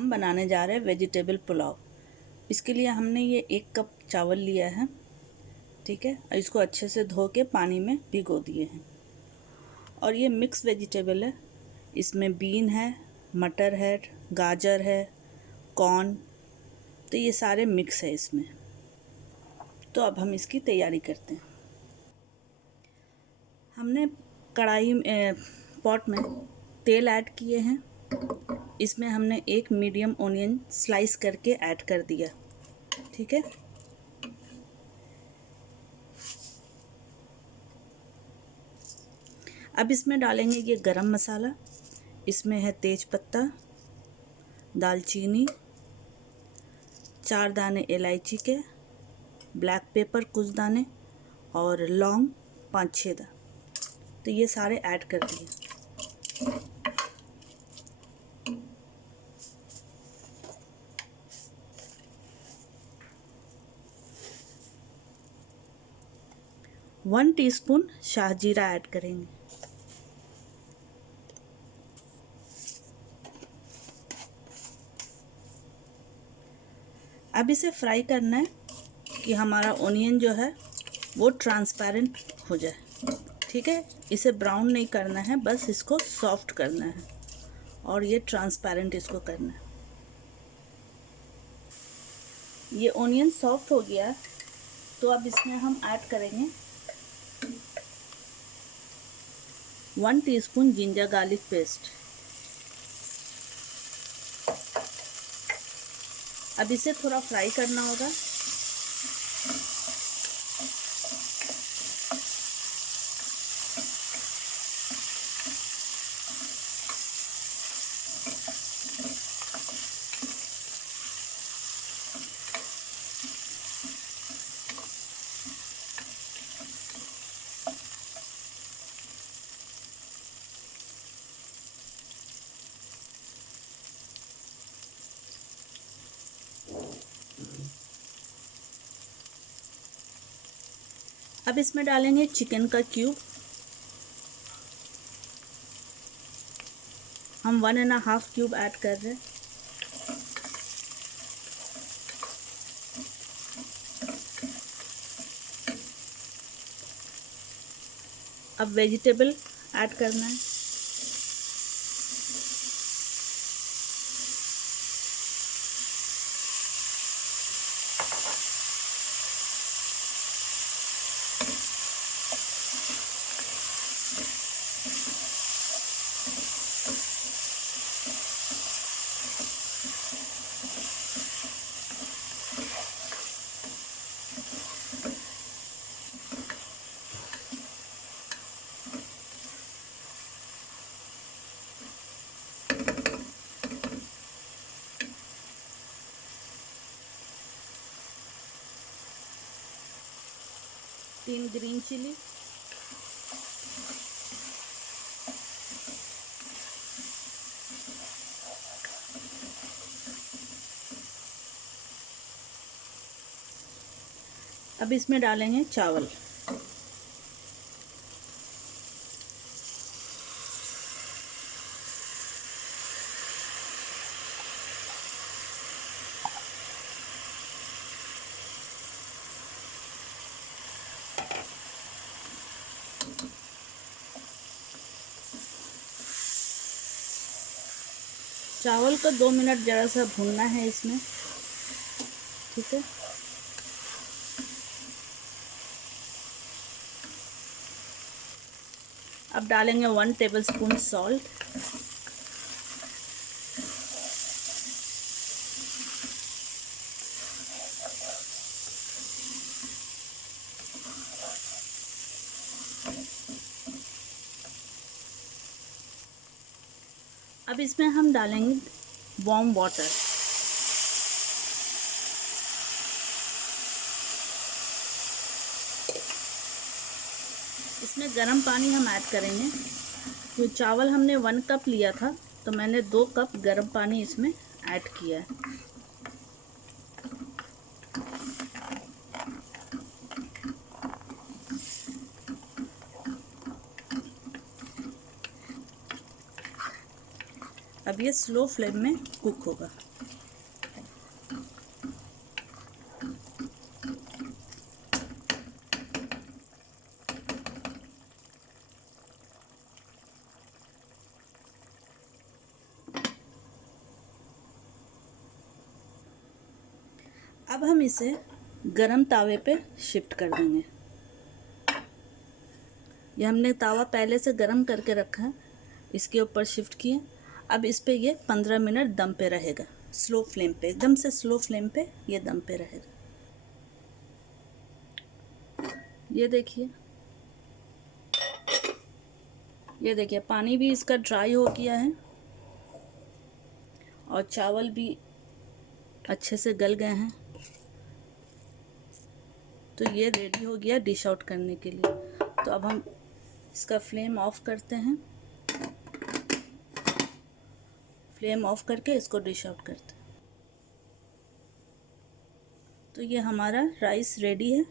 हम बनाने जा रहे हैं वेजिटेबल पुलाव। इसके लिए हमने ये 1 कप चावल लिया है, ठीक है। और इसको अच्छे से धो के पानी में भिगो दिए हैं। और ये मिक्स वेजिटेबल है, इसमें बीन है, मटर है, गाजर है, कॉर्न, तो ये सारे मिक्स है इसमें। तो अब हम इसकी तैयारी करते हैं। हमने कढ़ाई पॉट में तेल ऐड किए हैं। इसमें हमने 1 मीडियम ऑनियन स्लाइस करके ऐड कर दिया, ठीक है। अब इसमें डालेंगे ये गरम मसाला। इसमें है तेज पत्ता, दालचीनी, 4 दाने इलायची के, ब्लैक पेपर कुछ दाने और लौंग 5-6 दाने। तो ये सारे ऐड कर दिए। वन टीस्पून शाहजीरा ऐड करेंगे। अब इसे फ्राई करना है कि हमारा ऑनियन जो है वो ट्रांसपेरेंट हो जाए, ठीक है। इसे ब्राउन नहीं करना है, बस इसको सॉफ्ट करना है और ये ट्रांसपेरेंट इसको करना है। ये ऑनियन सॉफ्ट हो गया, तो अब इसमें हम ऐड करेंगे 1 टीस्पून जिंजर गार्लिक पेस्ट। अब इसे थोड़ा फ्राई करना होगा। अब इसमें डालेंगे चिकन का क्यूब। हम 1.5 क्यूब ऐड कर रहे हैं। अब वेजिटेबल ऐड करना है। तीन ग्रीन चिली, अब इसमें डालेंगे चावल। चावल को 2 मिनट ज़रा सा भूनना है इसमें, ठीक है। अब डालेंगे 1 टेबलस्पून सॉल्ट। अब इसमें हम डालेंगे वार्म वाटर। इसमें गर्म पानी हम ऐड करेंगे। तो चावल हमने 1 कप लिया था, तो मैंने 2 कप गर्म पानी इसमें ऐड किया है। अब ये स्लो फ्लेम में कुक होगा। अब हम इसे गरम तावे पे शिफ्ट कर देंगे। ये हमने तावा पहले से गरम करके रखा है, इसके ऊपर शिफ्ट किए। अब इस पे ये 15 मिनट दम पे रहेगा, स्लो फ्लेम पे, एकदम से स्लो फ्लेम पे ये दम पे रहेगा। ये देखिए पानी भी इसका ड्राई हो गया है और चावल भी अच्छे से गल गए हैं। तो ये रेडी हो गया डिश आउट करने के लिए। तो अब हम इसका फ्लेम ऑफ करते हैं। फ्लेम ऑफ करके इसको डिश आउट करते हैं। तो ये हमारा राइस रेडी है।